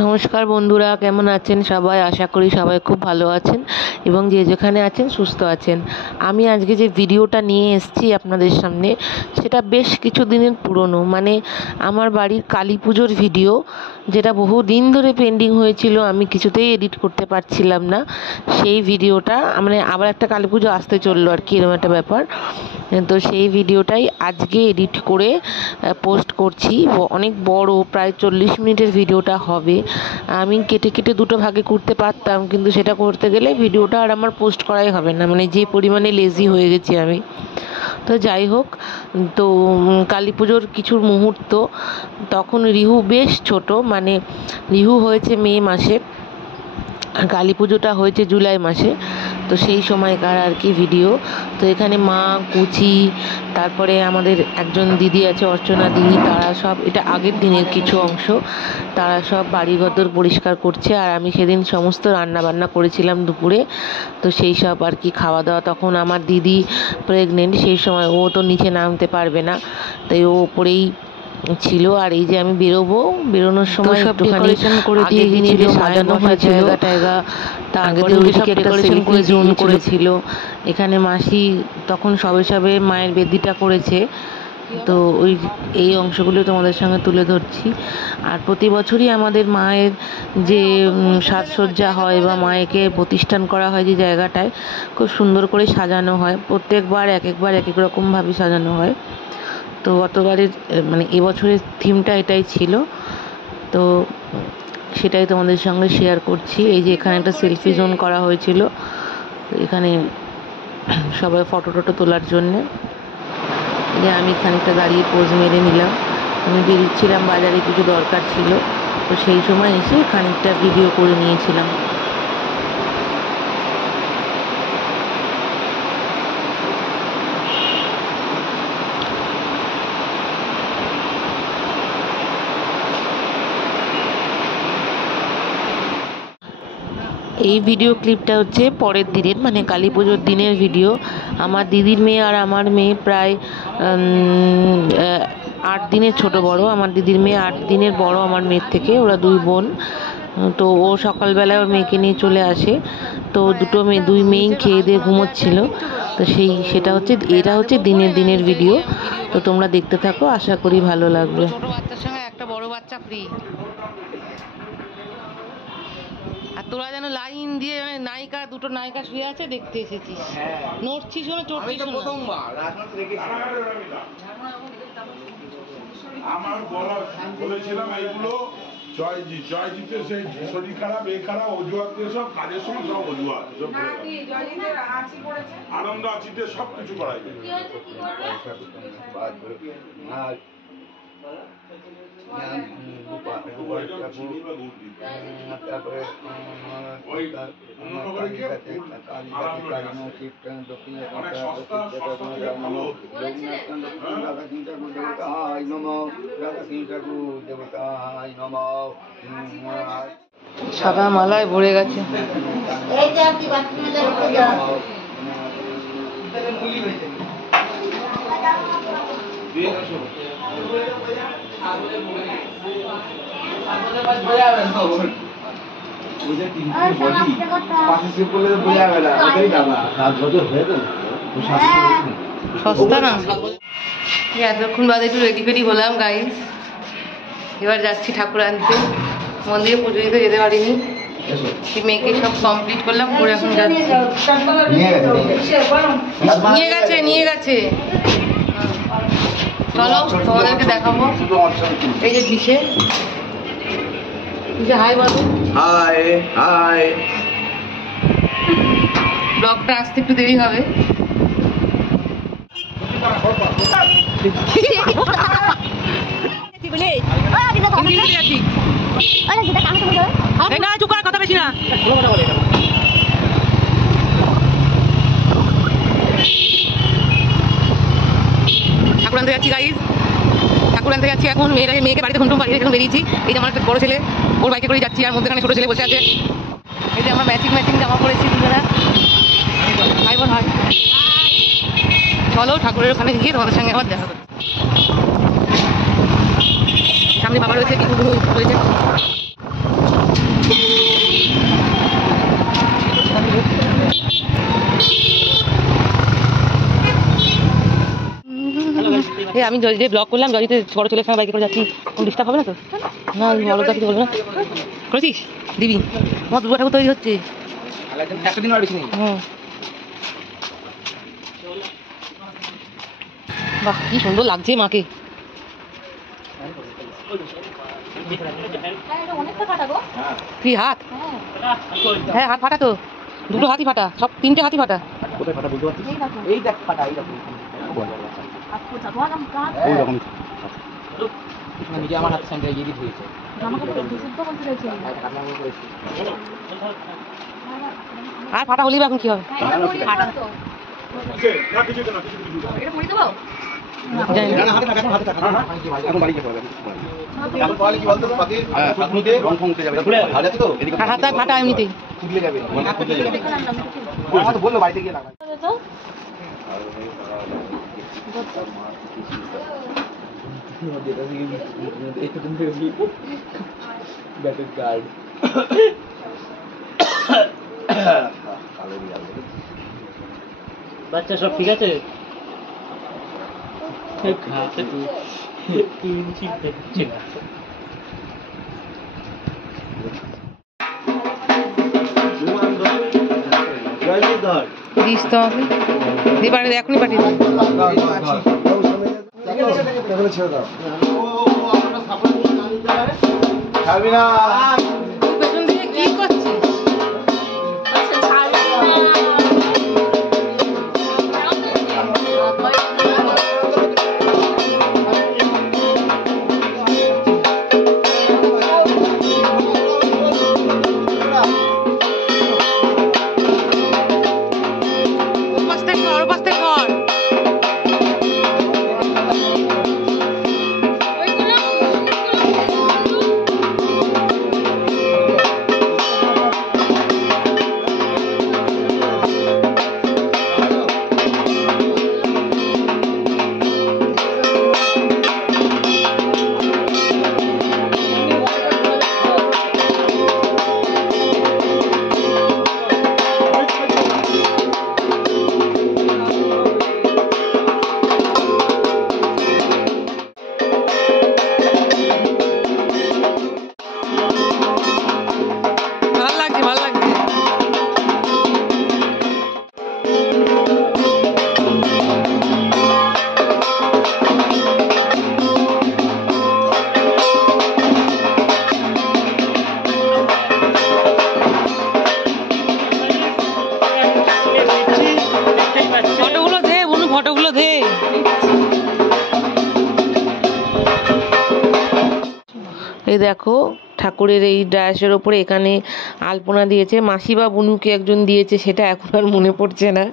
নমস্কার বন্ধুরা, কেমন আছেন সবাই? আশা করি সবাই খুব ভালো আছেন এবং যে যেখানে আছেন সুস্থ আছেন। আমি আজকে যে ভিডিওটা নিয়ে এসেছি আপনাদের সামনে, সেটা বেশ কিছু দিনের পুরনো, মানে আমার বাড়ির কালী পুজোর ভিডিও, যেটা বহু দিন ধরে পেন্ডিং হয়েছিল, আমি কিছুতেই এডিট করতে পারছিলাম না। সেই ভিডিওটা মানে আবার একটা কালী পুজো আসতে চললো আর কি, এরকম একটা ব্যাপার। তো সেই ভিডিওটাই আজকে এডিট করে পোস্ট করছি। অনেক বড়, প্রায় 40 মিনিটের ভিডিওটা হবে। আমি কেটে কেটে দুটো ভাগে করতে পারতাম, কিন্তু সেটা করতে গেলে ভিডিওটা আর আমার পোস্ট করাই হবে না, মানে যে পরিমাণে লেজি হয়ে গেছি আমি। তো যাই হোক, তো কালী পুজোর কিছু মুহূর্ত, তখন রিহু বেশ ছোট, মানে রিহু হয়েছে মে মাসে, কালী পুজোটা হয়েছে জুলাই মাসে। তো সেই সময়কার আর কি ভিডিও। তো এখানে মা, কুচি, তারপরে আমাদের একজন দিদি আছে অর্চনা দিদি, তারা সব, এটা আগের দিনের কিছু অংশ, তারা সব বাড়িঘর পরিষ্কার করছে। আর আমি সেদিন সমস্ত রান্না বান্না করেছিলাম দুপুরে। তো সেই সব আর কি খাওয়া দাওয়া। তখন আমার দিদি প্রেগনেন্ট, সেই সময় ও তো নিচে নামতে পারবে না, তাই ও ওপরেই ছিল। আর এই যে আমি বেরোনোর সময় সব ডেকোরেশন করে দিয়ে গিয়েছিল, সাজানো হয়েছে জায়গা টায়গা, তারপরে ওইদিকে একটা সেলফি জোন করেছিল। এখানে মাসি তখন সবে সবে মায়ের বেদিটা করেছে। তো এই অংশগুলো তোমাদের সঙ্গে তুলে ধরছি। আর প্রতি বছরই আমাদের মায়ের যে সাজসজ্জা হয় বা মায়েকে প্রতিষ্ঠান করা হয় যে জায়গাটায়, খুব সুন্দর করে সাজানো হয়। প্রত্যেকবার এক এক রকমভাবে সাজানো হয়। তো গতবারের মানে এবছরের থিমটা এটাই ছিল। তো সেটাই তোমাদের সঙ্গে শেয়ার করছি। এই যে এখানে একটা সেলফি জোন করা হয়েছিল, এখানে সবাই ফটো টটো তোলার জন্যে। যে আমি খানিকটা দাঁড়িয়ে পোজ মেরে নিলাম। আমি বেরিয়েছিলাম বাজারে, কিছু দরকার ছিল, তো সেই সময় এসে খানিকটা ভিডিও করে নিয়েছিলাম। এই ভিডিও ক্লিপটা হচ্ছে পরের দিনের, মানে কালী পুজোর দিনের ভিডিও। আমার দিদির মেয়ে আর আমার মেয়ে প্রায় 8 দিনের ছোট বড়। আমার দিদির মেয়ে 8 দিনের বড় আমার মেয়ের থেকে, ওরা দুই বোন। তো ও সকালবেলায় ওর মেয়েকে নিয়ে চলে আসে। তো দুই মেয়েই খেয়ে দিয়ে ঘুমোচ্ছিল। তো এটা হচ্ছে দিনের ভিডিও। তো তোমরা দেখতে থাকো, আশা করি ভালো লাগবে। ছোট বাচ্চার সঙ্গে একটা বড় বাচ্চা ফ্রি। আর তোরা যেন লাইন দিয়ে দুটো নায়িকা শুয়ে আছে, দেখতে এসেছিস, নড়ছিস না চড়ছিস না। আমার বলেছিলাম এইগুলো জয়জিতে সেই শরীর খারাপ, খারাপ অজুহাত দিয়ে সব কাজের সময় সব অজুহাত, আনন্দ আছিতে সব কিছু করাই যায়। তারপরে সাদা মালায় ভরে গেছে। সস্তা না। এতক্ষণ বাদে একটু রেডি ফেডি হলাম গাইস। এবার যাচ্ছি ঠাকুর আনতে। মন্দিরে পুজো দিতে যেতে পারিনি, মেয়েকে সব কমপ্লিট করলাম, করে এখন যাচ্ছি। নিয়ে গেছে। চলো তোমাদেরকে দেখাবো। এই যে পিছে হাই বলো। হাই। ব্লগটা আসতে একটু দেরি হবে। কথা বেশি না। ঠাকুর আনতে যাচ্ছি গাইজ, ঠাকুর আনতে যাচ্ছি এখন। মেয়েকে বাড়িতে ঘুমটুম পাড়িয়ে এখন বেরিয়েছি। এই যে আমার একটা বড় ছেলে, ওর বাইকে করে যাচ্ছি, আর মধ্যেখানে ছোট ছেলে বসে আছে। এই যে আমরা ম্যাচিং জামা পরেছি দুজনা, ভাই বোন হয়। চলো ঠাকুরের ওখানে গিয়ে তোমাদের সঙ্গে আবার দেখা করছি। সামনে বাবা রয়েছে, কি রয়েছে। আমি জয়জিতে ব্লগ করলাম, জয়জিতে বড় ছেলের সঙ্গে বাইকে করে যাচ্ছি, কোনো ডিস্টার্ব হবে না তো? না বড় কিছু বলবো না। করেছিস দিবি? আমার দুর্গা ঠাকুর তৈরি হচ্ছে। বাহ কি সুন্দর লাগছে মাকে। কি হাত? হ্যাঁ হাত ফাটা তো, দুটো হাতই ফাটা, সব তিনটে হাতই ফাটা। আর ফাটা হলেই এখন কি হবে? হাত ফাটা এমনিতেই। বললো বাড়িতে গিয়ে লাগা বাচ্চা সব ঠিক আছে? দিস তো আমাকে, দিয়ে পাঠিয়ে এখনই পাঠিয়ে দিই। পেছন দিয়ে কি করছিস? এই দেখো ঠাকুরের এই ডায়াসের ওপরে এখানে আলপনা দিয়েছে, মাসি বা বুনুকে একজন দিয়েছে, সেটা এখন আর মনে পড়ছে না।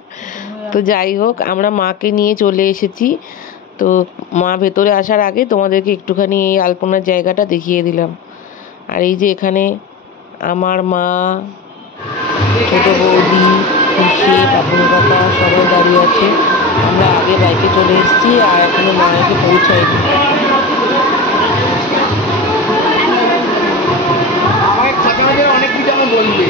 তো যাই হোক, আমরা মাকে নিয়ে চলে এসেছি। তো মা ভেতরে আসার আগে তোমাদেরকে একটুখানি এই আলপনার জায়গাটা দেখিয়ে দিলাম। আর এই যে এখানে আমার মা, ছোট বৌদি, পিসে, কাকুর কাকা সবাই দাঁড়িয়ে আছে। আমরা আগে বাইকে চলে এসেছি আর এখনো মা এসে পৌঁছায়নি। অনেক কিছু আমার বলবে।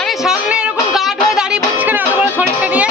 আরে সামনে এরকম গার্ড হয়ে দাঁড়িয়ে পড়ছিস কেন এত বড় শরীরটা নিয়ে?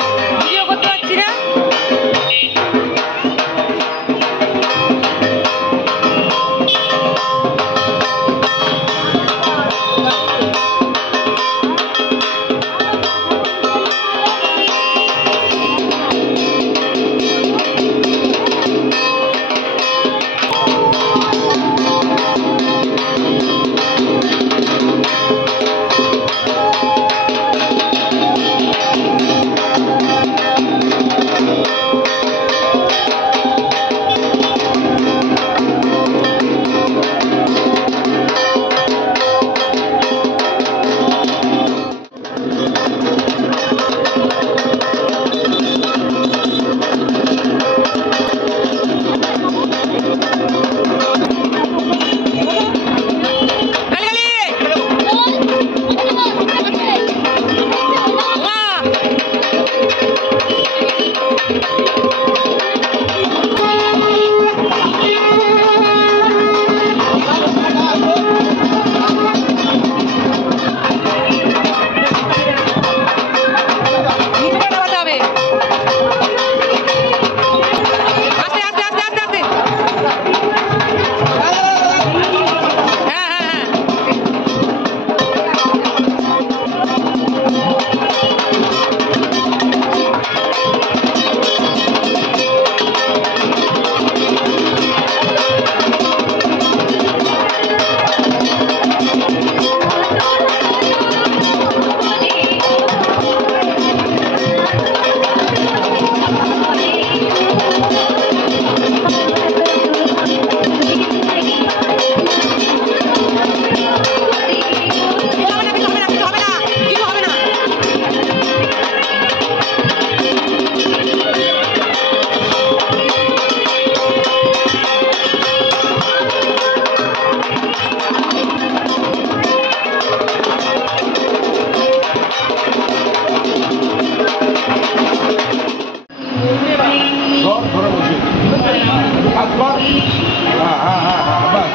বাস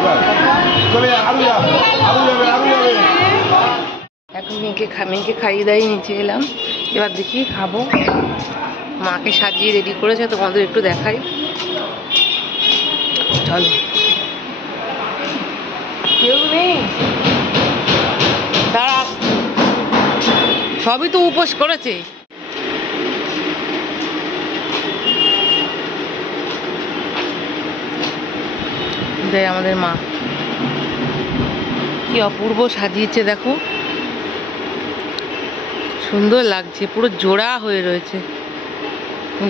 বাস চলে আরো যাবে আরো যাবে আরো যাবে। এখন মেয়েকে খাইয়ে দাইয়ে নিচে এলাম, এবার দেখি খাবো। মাকে সাজিয়ে রেডি করেছে, তোমাদের একটু দেখাই। চলো, কেউ নেই, দাঁড়া, সবই তো উপোস করেছে। দেয় আমাদের মা, কি অপূর্ব সাজিয়েছে দেখো, সুন্দর লাগছে, পুরো জোড়া হয়ে রয়েছে।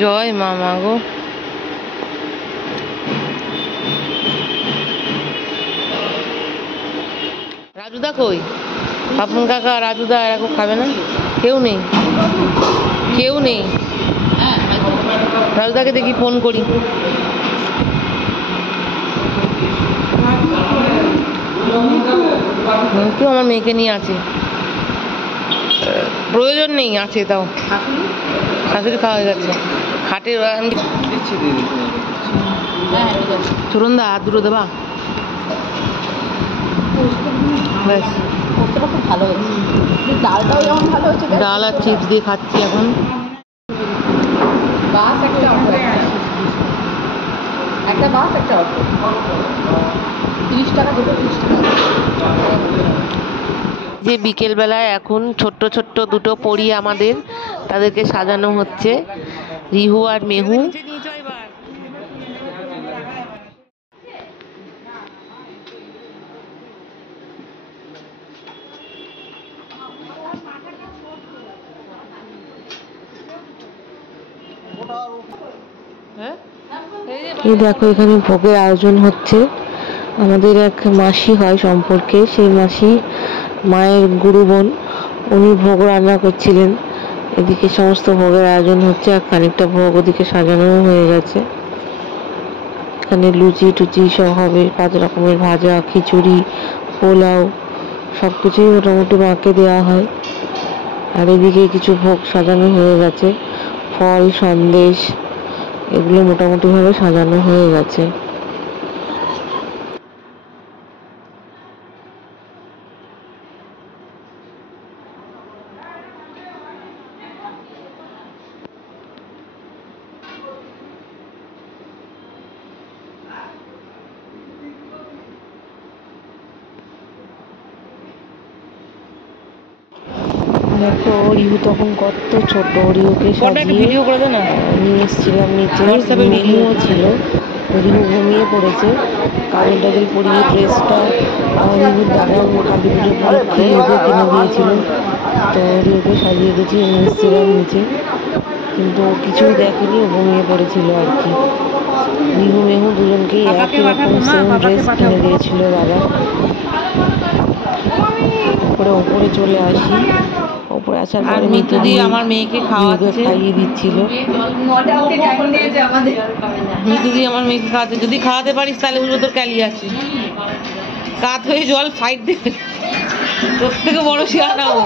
জয় মা, মা গো। রাজুদা কই? পাপন কাকা, রাজুদা এরা কেউ খাবে না? কেউ নেই, কেউ নেই। রাজুদাকে দেখি ফোন করি। কেউ আমার মেয়েকে নিয়ে আছে, প্রয়োজন নেই, আছে তাও। শাশুড়ি খাওয়া হয়ে গেছে খাটে। চরণ দা হাত দুটো দেবা, ব্যাস। ভালো হয়েছে, ডালটাও যেমন ভালো হয়েছে। ডাল আর চিপস দিয়ে খাচ্ছি এখন। বাস একটা অটো, একটা বাস একটা অটো, 30 টাকা দুটো, 30 টাকা। যে বিকেলবেলায় এখন ছোট্ট ছোট্ট দুটো পরী আমাদের, তাদেরকে সাজানো হচ্ছে, রিহু আর মেহু। এই দেখো এখানে ভোগের আয়োজন হচ্ছে। আমাদের এক মাসি হয় সম্পর্কে, সেই মাসি মায়ের গুরু বোন, উনি ভোগ রান্না করছিলেন। এদিকে সমস্ত ভোগের আয়োজন হচ্ছে, আর খানিকটা ভোগ ওদিকে সাজানো হয়ে গেছে। এখানে লুচি টুচি সব হবে, 5 রকমের ভাজা, খিচুড়ি, পোলাও, সব কিছুই মোটামুটি মাকে দেওয়া হয়। আর এদিকে কিছু ভোগ সাজানো হয়ে গেছে, ফল সন্দেশ এগুলো মোটামুটি ভাবে সাজানো হয়ে গেছে। দেখো রিহু তখন কত ছোট, রিহুকে সাজিয়ে নিয়ে এসেছিলাম নিচে। রিহুও ছিল, রিহু ঘুমিয়ে পড়েছে। কাজল টাজল পরিয়ে ড্রেসটা রিহুর দাদা কালী পুজো উপলক্ষে রিহুকে কিনে দিয়েছিল, তো রিহুকে সাজিয়ে গেছি, নিয়ে এসেছিলাম নিচে। কিন্তু ও কিছুই দেখেনি, ও ঘুমিয়ে পড়েছিল আর কি। রিহু মেহু দুজনকেই একই রকম সেম ড্রেস কিনে দিয়েছিল বাবা। ওপরে চলে আসি, ওপরে আসার পরে মিতু দিয়ে আমার মেয়েকে খাইয়ে দিচ্ছিল। মিতু দিয়ে আমার মেয়েকে খাওয়াতে, যদি খাওয়াতে পারিস তাহলে বলবো তোর ক্যালি আছে। কাত হয়ে জল সাইড দেবে, তোর থেকে বড় শিয়ানা ও,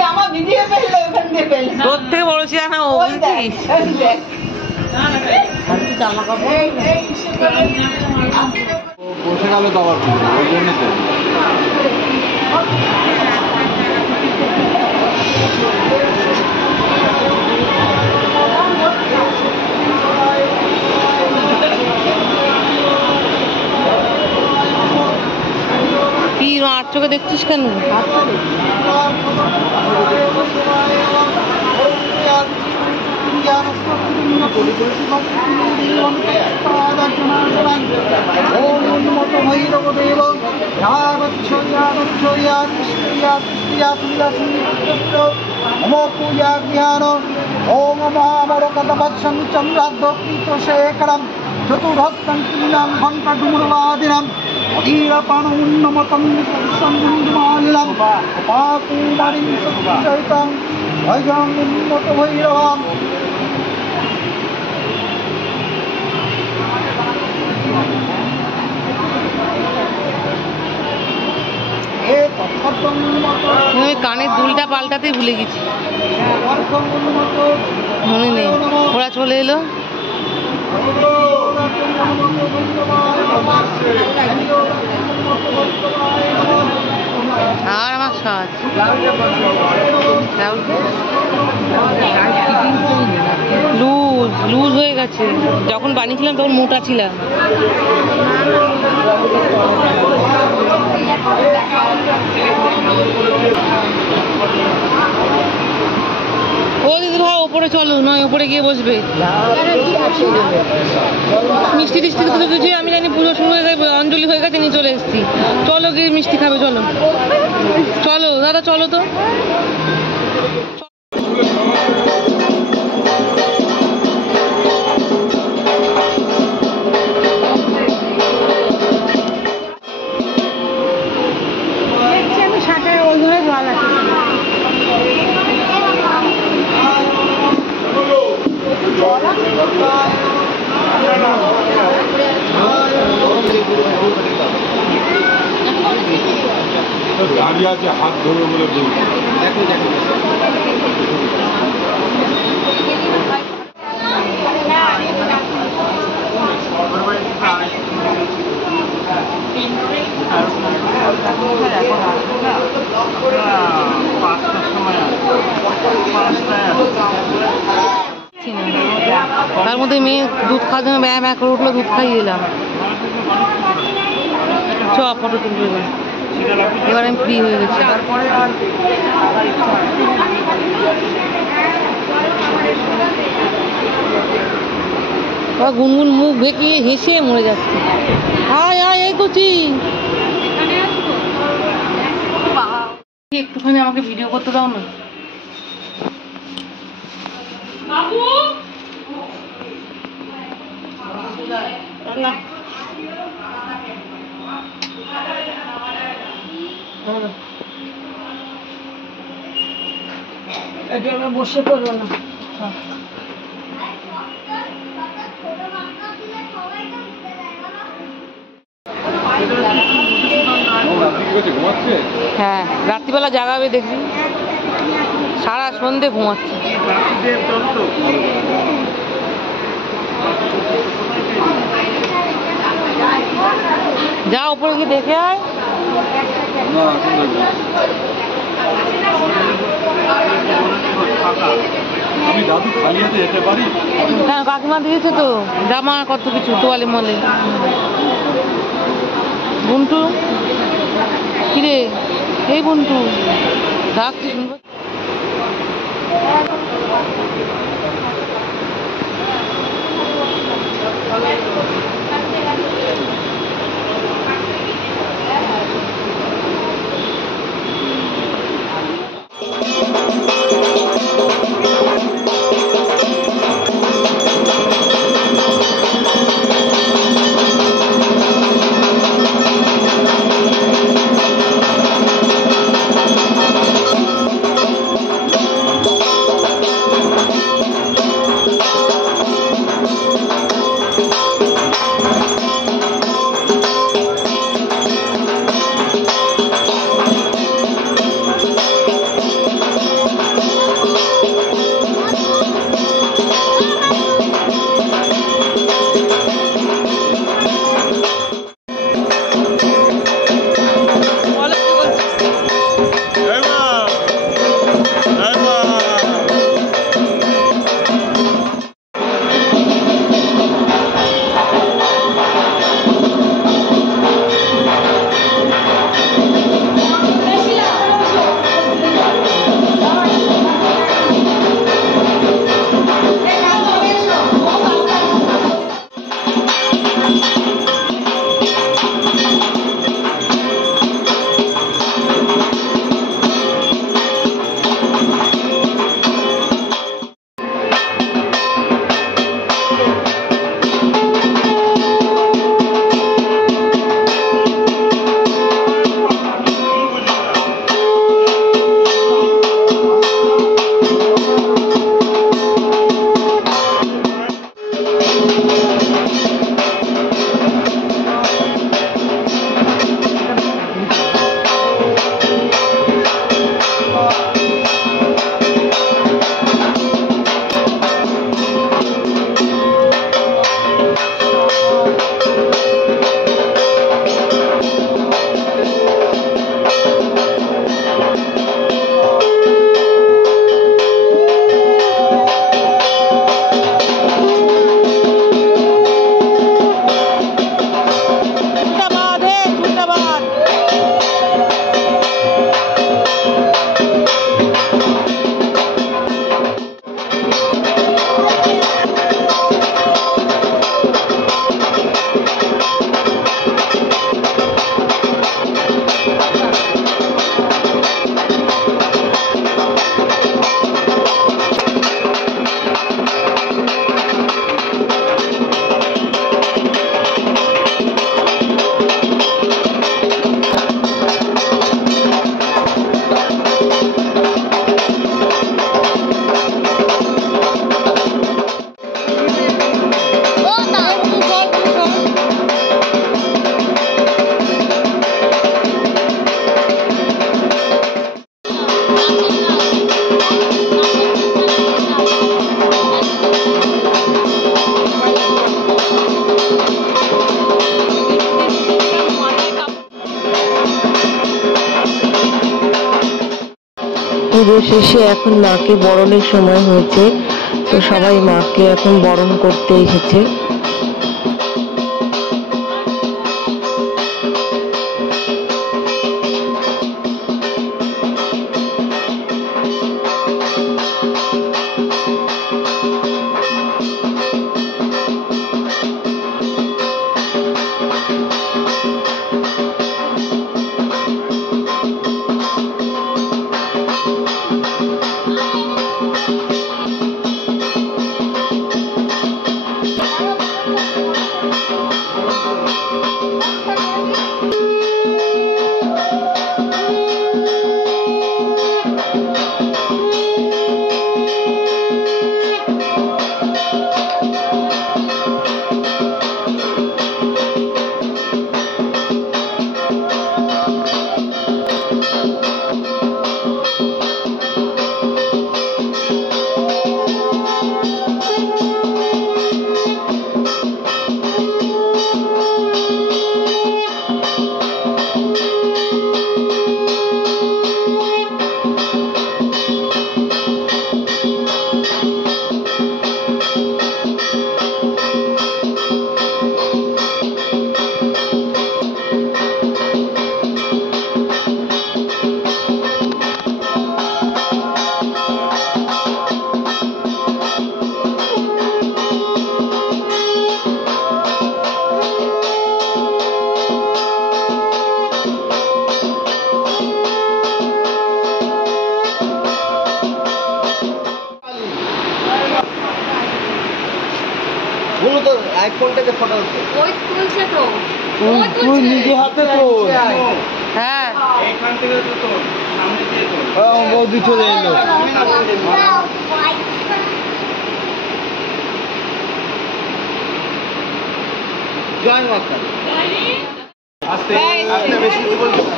জামা ভিজিয়ে ফেললো, ওখান দিয়ে ফেললো। তোর থেকে বড় শিয়ানা ও, বুঝছিস? জামা কাপড় বসে গেল তো আবার, ওই জন্য তো। কি আর চোখে দেখছিস কেন? চতুর্হস্తం কিলাম ঘণ্টা ডুমুরবাদিনাম অধীরপাণ উন্নমতম সন্দুমালিলাম পাকুমারিং সত্যৈতং ভজং উন্নত ভৈরবাম। কানের দুলটা পাল্টাতেই ভুলে গেছি, মনে নেই। ওরা চলে এলো। আর আমার সাজ লুজ লুজ হয়ে গেছে, যখন বানিয়েছিলাম তখন মোটা ছিলাম। ও দিদি ভাই ওপরে চলো, নয় ওপরে গিয়ে বসবে। মিষ্টি টিষ্টি কিছু কিছু আমি জানি পুজো শুরু হয়ে গেছে, অঞ্জলি হয়ে গেছে, নিয়ে চলে এসেছি। চলো গিয়ে মিষ্টি খাবে, চলো চলো দাদা চলো তো। দাঁড়িয়ে আছে হাত ধরে বলে বলছে তার মধ্যে মেয়ে দুধ খাওয়ার জন্য ব্যায়াম করে উঠলো, দুধ খাইয়ে দিলাম। চ ফটো তুলবে এবার আমি ফ্রি হয়ে গেছি। গুনগুন মুখ বেঁকিয়ে হেসে মরে যাচ্ছে। আয় আয় এই করছি, একটুখানি আমাকে ভিডিও করতে দাও না। বসে পড়বো না, হ্যাঁ রাত্রিবেলা জাগাবে দেখবি, সারা সন্ধে ঘুমাচ্ছে। যা উপরে গিয়ে দেখে আয়। কেন কাকিমা দিয়েছে তো জামা কত কিছু, তোয়ালে মলে। বুন্টু কিরে, এই বুন্টু ডাকছি শুনবো। পুজো শেষে এখন মাকে বরণের সময় হয়েছে, তো সবাই মাকে এখন বরণ করতে এসেছে। বলো তো আইফোনটাকে ফটো উঠছে। ওই তুলছে তো, তুই নিজে হাতে তোল। হ্যাঁ এইখান থেকে তো তোল, সামনে দিয়ে তোল। বৌদি চলে এলো। জয় মাতা। আস্তে আস্তে বেশি বলছো না।